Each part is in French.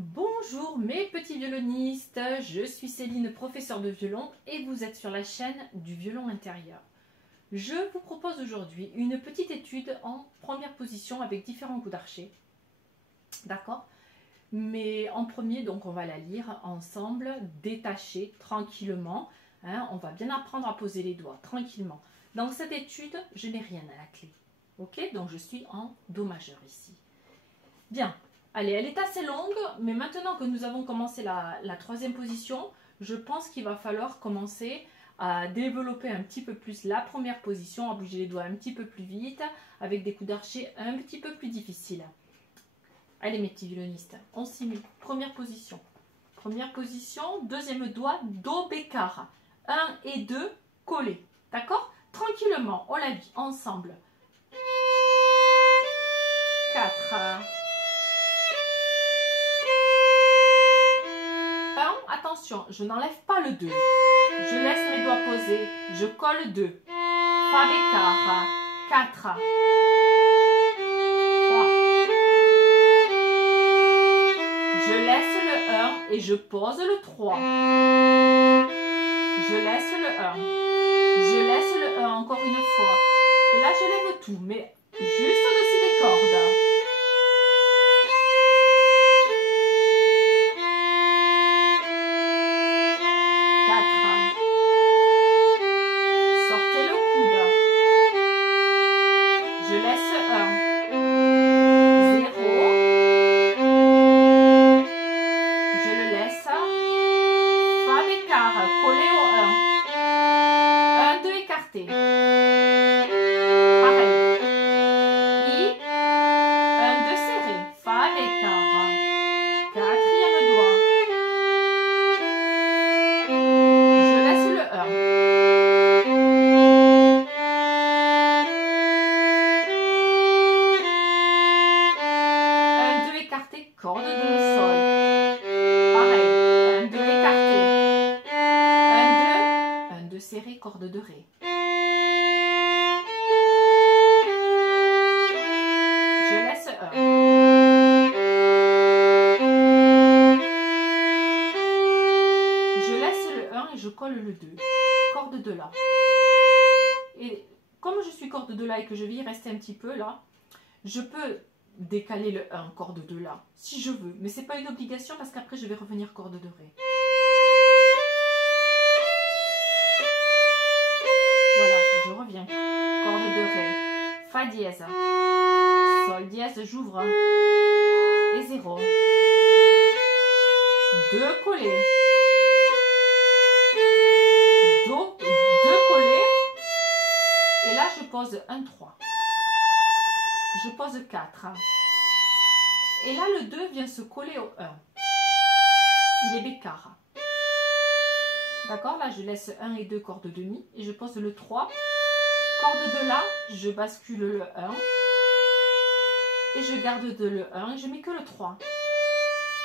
Bonjour mes petits violonistes, je suis Céline, professeure de violon et vous êtes sur la chaîne du violon intérieur. Je vous propose aujourd'hui une petite étude en première position avec différents coups d'archet. D'accord? Mais en premier, donc on va la lire ensemble, détachée, tranquillement. On va bien apprendre à poser les doigts, tranquillement. Dans cette étude, je n'ai rien à la clé. Ok? Donc je suis en Do majeur ici. Bien. Allez, elle est assez longue, mais maintenant que nous avons commencé la troisième position, je pense qu'il va falloir commencer à développer un petit peu plus la première position, à bouger les doigts un petit peu plus vite, avec des coups d'archet un petit peu plus difficiles. Allez mes petits violonistes, on simule. Première position, deuxième doigt, Do bécard. 1 et 2 collés, d'accord? Tranquillement, on la vit ensemble. 4. Attention, je n'enlève pas le 2. Je laisse mes doigts posés. Je colle 2. Fa bécard. 4. 3. Je laisse le 1 et je pose le 3. Je laisse le 1. Je laisse le 1 encore une fois. Et là, je lève tout, mais juste au-dessus des cordes. Corde de sol. Pareil. 1, 2 écarté. 1, 2 serré, corde de ré. Je laisse 1. Je laisse le 1 et je colle le 2. Corde de la. Et comme je suis corde de la et que je vais y rester un petit peu là, je peux décaler le 1, corde de la, si je veux. Mais ce n'est pas une obligation parce qu'après je vais revenir corde de ré. Voilà, je reviens. Corde de ré. Fa dièse. Sol dièse, j'ouvre. Et 0. 2 collés. Do, 2 collés. Et là je pose 1, 3. Je pose 4. Et là, le 2 vient se coller au 1. Il est bécard. D'accord? Là, je laisse 1 et 2 cordes de mi. Et je pose le 3. Corde de la, je bascule le 1. Et je garde le 1 et je mets que le 3.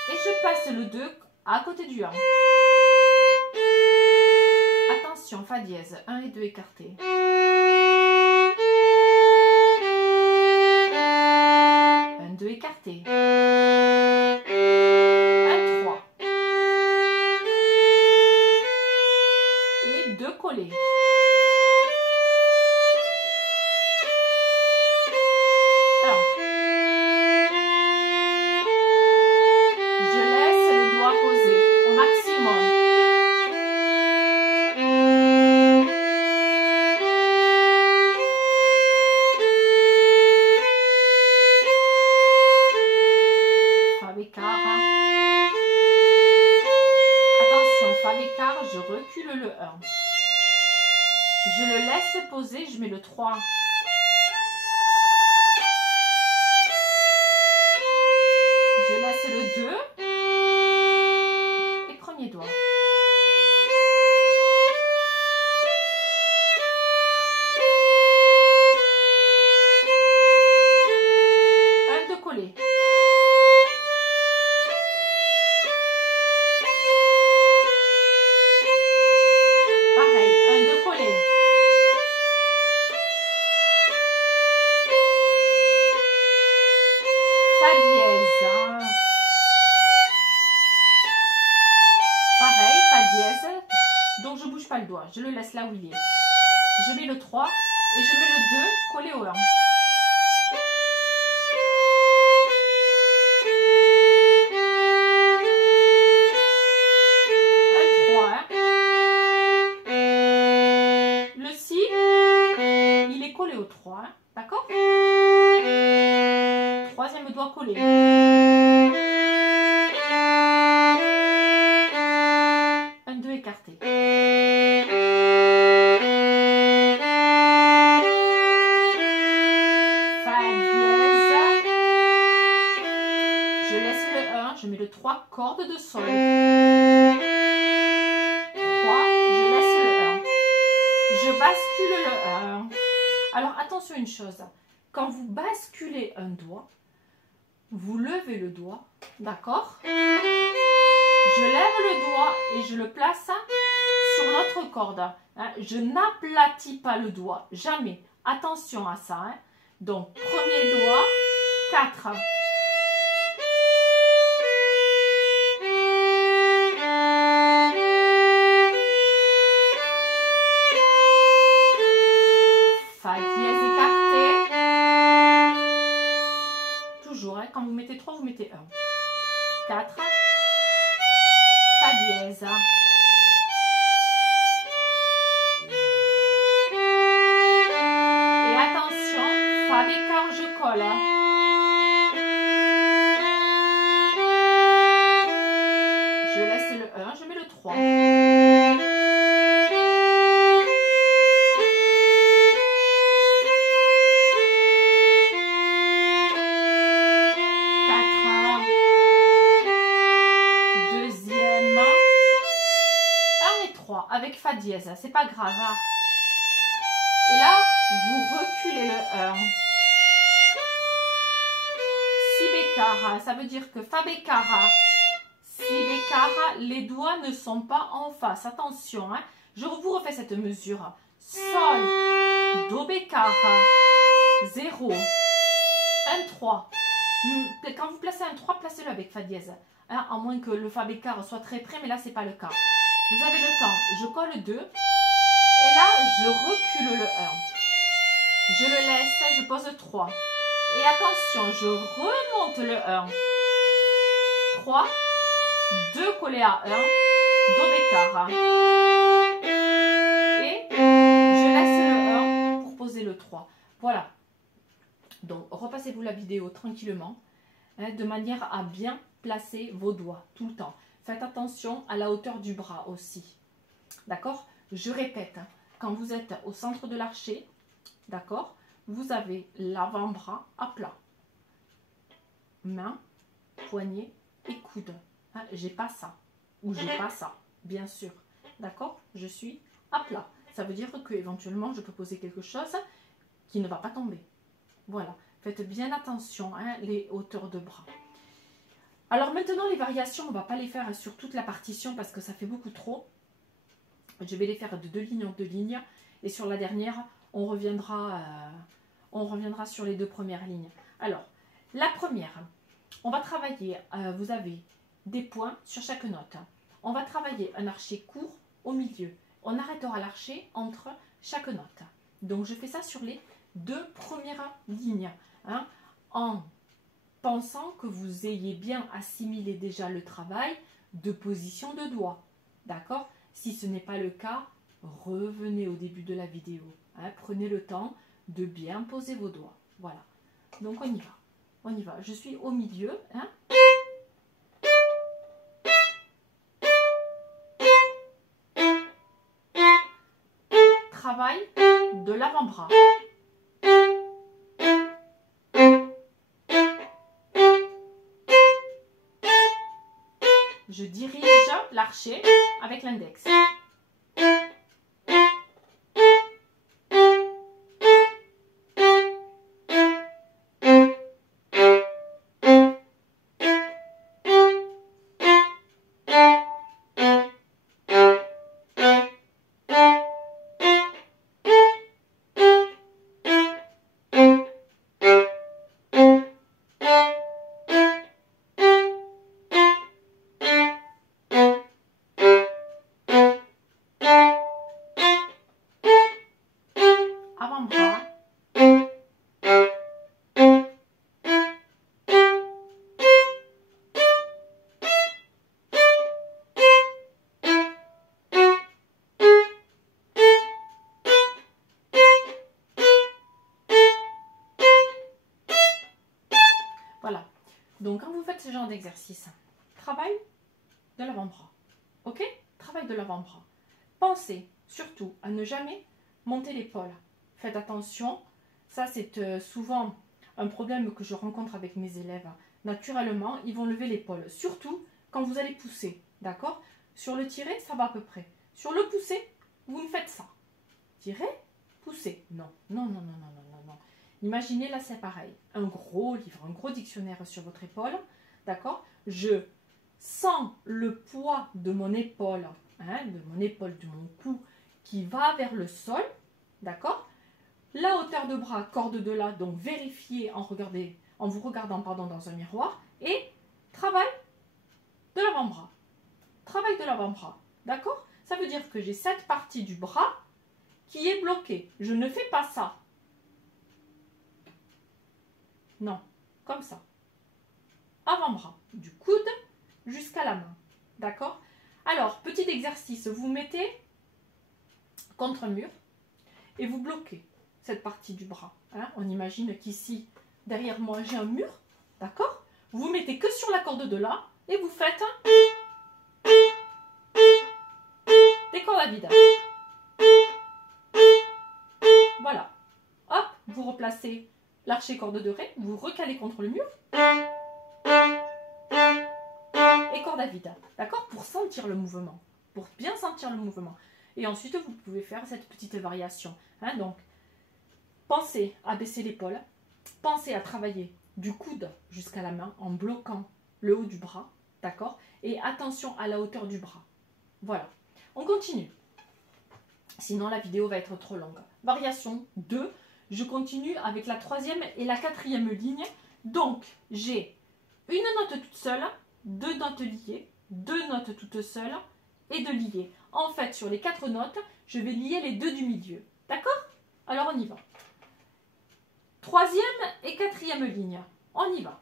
Et je passe le 2 à côté du 1. Attention, Fa dièse. 1 et 2 écartés. 2 écartés. 1, 3. Et 2 collés. Alors, je laisse les doigts posés au maximum. Je recule le 1. Je le laisse poser, je mets le 3. Je laisse le 2. Et premier doigt. Un, 2 collés. Pareil, 1, 2 collés. doigt. Je le laisse là où il est. Je mets le 3 et je mets le 2 collé au 1. Le si, il est collé au 3, hein, d'accord? Troisième doigt collé. Un 2 écarté. Fa dièse. Je laisse le 1, je mets le 3 cordes de sol. 3, je laisse le 1. Je bascule le 1. Alors attention une chose, quand vous basculez un doigt, vous levez le doigt, d'accord? Je lève le doigt et je le place sur notre corde. Hein. Je n'aplatis pas le doigt, jamais. Attention à ça. Hein. Donc, premier doigt, 4. Fa dièse écarté. Toujours, hein. Quand vous mettez 3, vous mettez 1. 4. Fa dièse. Et attention, Fa bécard, je colle. Je laisse le 1, je mets le 3. Avec Fa dièse, c'est pas grave. Hein. Et là, vous reculez le 1. Si bécard, ça veut dire que Fa bécard, si bécard, les doigts ne sont pas en face. Attention, hein. Je vous refais cette mesure. Sol, Do bécard, 0, 1, 3. Quand vous placez un 3, placez-le avec Fa dièse. Hein, à moins que le Fa bécard soit très près, mais là, c'est pas le cas. Vous avez le temps, je colle 2 et là je recule le 1. Je le laisse, je pose 3. Et attention, je remonte le 1. 3, 2 collés à 1, Do bécard. Et je laisse le 1 pour poser le 3. Voilà. Donc repassez-vous la vidéo tranquillement, hein, de manière à bien placer vos doigts tout le temps. Faites attention à la hauteur du bras aussi. D'accord? Je répète, hein, quand vous êtes au centre de l'archer, d'accord, vous avez l'avant-bras à plat. Main, poignet et coude. Hein, j'ai pas ça. Ou j'ai pas ça, bien sûr. D'accord? Je suis à plat. Ça veut dire que éventuellement je peux poser quelque chose qui ne va pas tomber. Voilà. Faites bien attention, hein, les hauteurs de bras. Alors maintenant, les variations, on ne va pas les faire sur toute la partition parce que ça fait beaucoup trop. Je vais les faire de 2 lignes en 2 lignes. Et sur la dernière, on reviendra sur les 2 premières lignes. Alors, la première, on va travailler, vous avez des points sur chaque note. On va travailler un archet court au milieu. On arrêtera l'archet entre chaque note. Donc, je fais ça sur les 2 premières lignes. Hein, en pensant que vous ayez bien assimilé déjà le travail de position de doigt. D'accord? Si ce n'est pas le cas, revenez au début de la vidéo. Hein, prenez le temps de bien poser vos doigts. Voilà. Donc on y va. On y va. Je suis au milieu. Hein. Travail de l'avant-bras. Je dirige l'archet avec l'index. avant-bras. Voilà. Donc, quand vous faites ce genre d'exercice, travail de l'avant-bras. Ok? Travail de l'avant-bras. Pensez surtout à ne jamais monter l'épaule. Faites attention. Ça, c'est souvent un problème que je rencontre avec mes élèves. Naturellement, ils vont lever l'épaule. Surtout quand vous allez pousser. D'accord? Sur le tirer, ça va à peu près. Sur le pousser, vous me faites ça. Tirer, pousser. Non, non, non, non, non, non, non, non. Imaginez, là, c'est pareil. Un gros livre, un gros dictionnaire sur votre épaule. D'accord? Je sens le poids de mon épaule, de mon cou, qui va vers le sol. D'accord? La hauteur de bras, corde de là, donc vérifiez en vous regardant dans un miroir. Et travail de l'avant-bras. Travail de l'avant-bras. D'accord? Ça veut dire que j'ai cette partie du bras qui est bloquée. Je ne fais pas ça. Non, comme ça. Avant-bras, du coude jusqu'à la main. D'accord? Alors, petit exercice, vous mettez contre un mur et vous bloquez cette partie du bras. On imagine qu'ici, derrière moi, j'ai un mur. D'accord? Vous mettez que sur la corde de là et vous faites des cordes à vide. Voilà. Hop, vous replacez l'archet corde de ré, vous recalez contre le mur. Et corde à vide. D'accord? Pour sentir le mouvement. Pour bien sentir le mouvement. Et ensuite, vous pouvez faire cette petite variation. Donc, pensez à baisser l'épaule. Pensez à travailler du coude jusqu'à la main en bloquant le haut du bras. D'accord? Et attention à la hauteur du bras. Voilà. On continue. Sinon, la vidéo va être trop longue. Variation 2. Je continue avec la 3e et la 4e ligne. Donc, j'ai une note toute seule, 2 notes liées, 2 notes toutes seules et 2 liées. En fait, sur les 4 notes, je vais lier les 2 du milieu. D'accord? Alors, on y va. 3e et 4e ligne. On y va.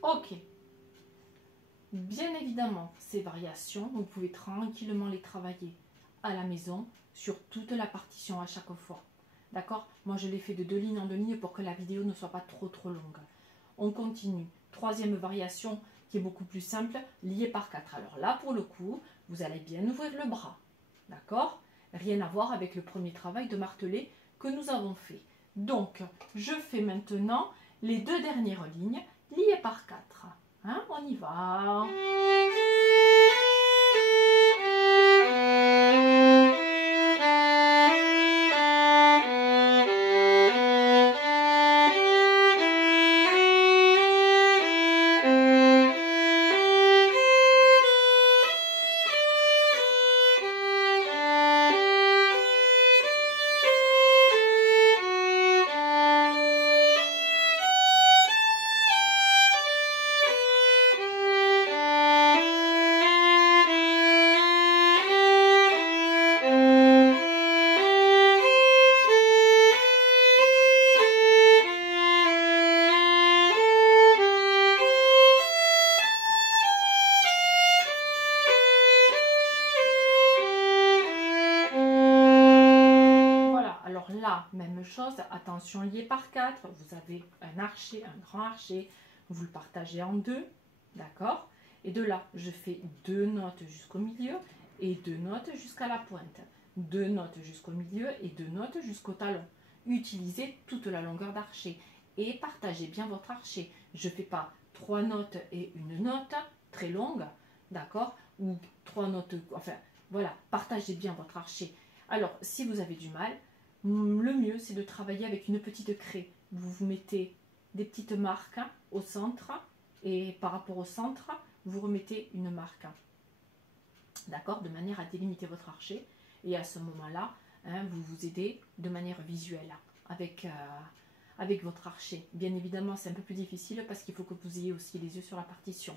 Ok. Bien évidemment, ces variations, vous pouvez tranquillement les travailler à la maison sur toute la partition à chaque fois. D'accord? Moi, je l'ai fait de 2 lignes en 2 lignes pour que la vidéo ne soit pas trop longue. On continue. 3e variation qui est beaucoup plus simple, liée par 4. Alors là, pour le coup, vous allez bien ouvrir le bras. D'accord? Rien à voir avec le premier travail de marteler que nous avons fait. Donc, je fais maintenant les 2 dernières lignes liées par 4. On y va. Même chose, attention, lié par 4, vous avez un archet, un grand archet, vous le partagez en 2, d'accord? Et de là, je fais 2 notes jusqu'au milieu et 2 notes jusqu'à la pointe. 2 notes jusqu'au milieu et 2 notes jusqu'au talon. Utilisez toute la longueur d'archet et partagez bien votre archet. Je ne fais pas 3 notes et une note très longue, d'accord? Ou 3 notes, enfin voilà, partagez bien votre archet. Alors, si vous avez du mal, le mieux c'est de travailler avec une petite craie. Vous vous mettez des petites marques au centre et par rapport au centre, vous remettez une marque. D'accord? De manière à délimiter votre archet. Et à ce moment-là, vous vous aidez de manière visuelle avec votre archet. Bien évidemment, c'est un peu plus difficile parce qu'il faut que vous ayez aussi les yeux sur la partition.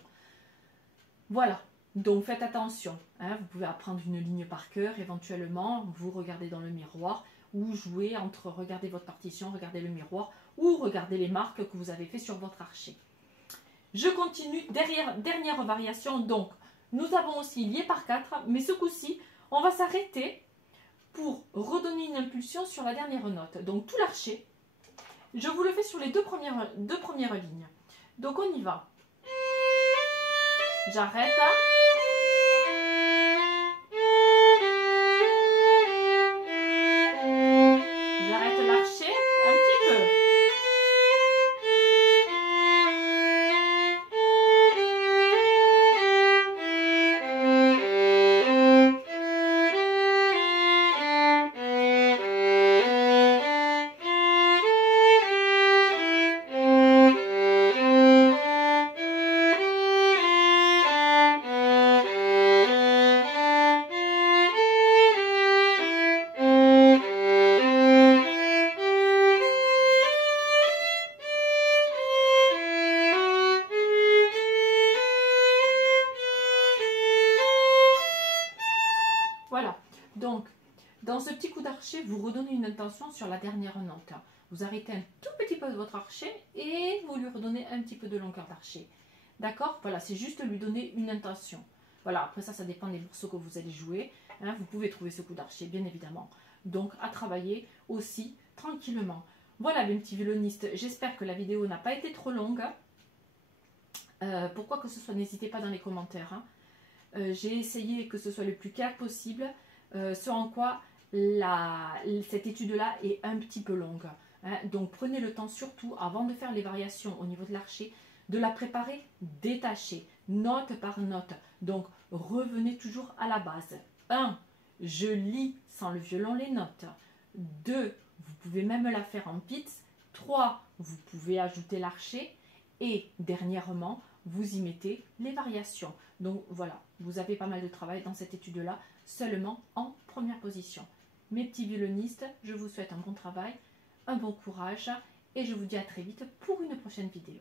Voilà, donc faites attention. Vous pouvez apprendre une ligne par cœur, éventuellement, vous regardez dans le miroir ou jouer entre regarder votre partition, regarder le miroir ou regarder les marques que vous avez fait sur votre archet. Je continue, dernière variation, donc nous avons aussi lié par 4, mais ce coup-ci, on va s'arrêter pour redonner une impulsion sur la dernière note. Donc tout l'archet, je vous le fais sur les deux premières lignes. Donc on y va. J'arrête. J'arrête l'archet un petit peu. Voilà, donc dans ce petit coup d'archet, vous redonnez une intention sur la dernière note. Vous arrêtez un tout petit peu de votre archet et vous lui redonnez un petit peu de longueur d'archet. D'accord? Voilà, c'est juste lui donner une intention. Voilà, après ça dépend des morceaux que vous allez jouer. Vous pouvez trouver ce coup d'archet, bien évidemment. Donc, à travailler aussi tranquillement. Voilà, mes petits violonistes, j'espère que la vidéo n'a pas été trop longue. Pourquoi que ce soit, n'hésitez pas dans les commentaires. J'ai essayé que ce soit le plus clair possible, ce en quoi cette étude-là est un petit peu longue. Donc prenez le temps surtout, avant de faire les variations au niveau de l'archet, de la préparer détachée, note par note. Donc revenez toujours à la base. 1. Je lis sans le violon les notes. 2. Vous pouvez même la faire en pizz. 3. Vous pouvez ajouter l'archet. Et dernièrement, vous y mettez les variations. Donc voilà, vous avez pas mal de travail dans cette étude-là, seulement en première position. Mes petits violonistes, je vous souhaite un bon travail, un bon courage et je vous dis à très vite pour une prochaine vidéo.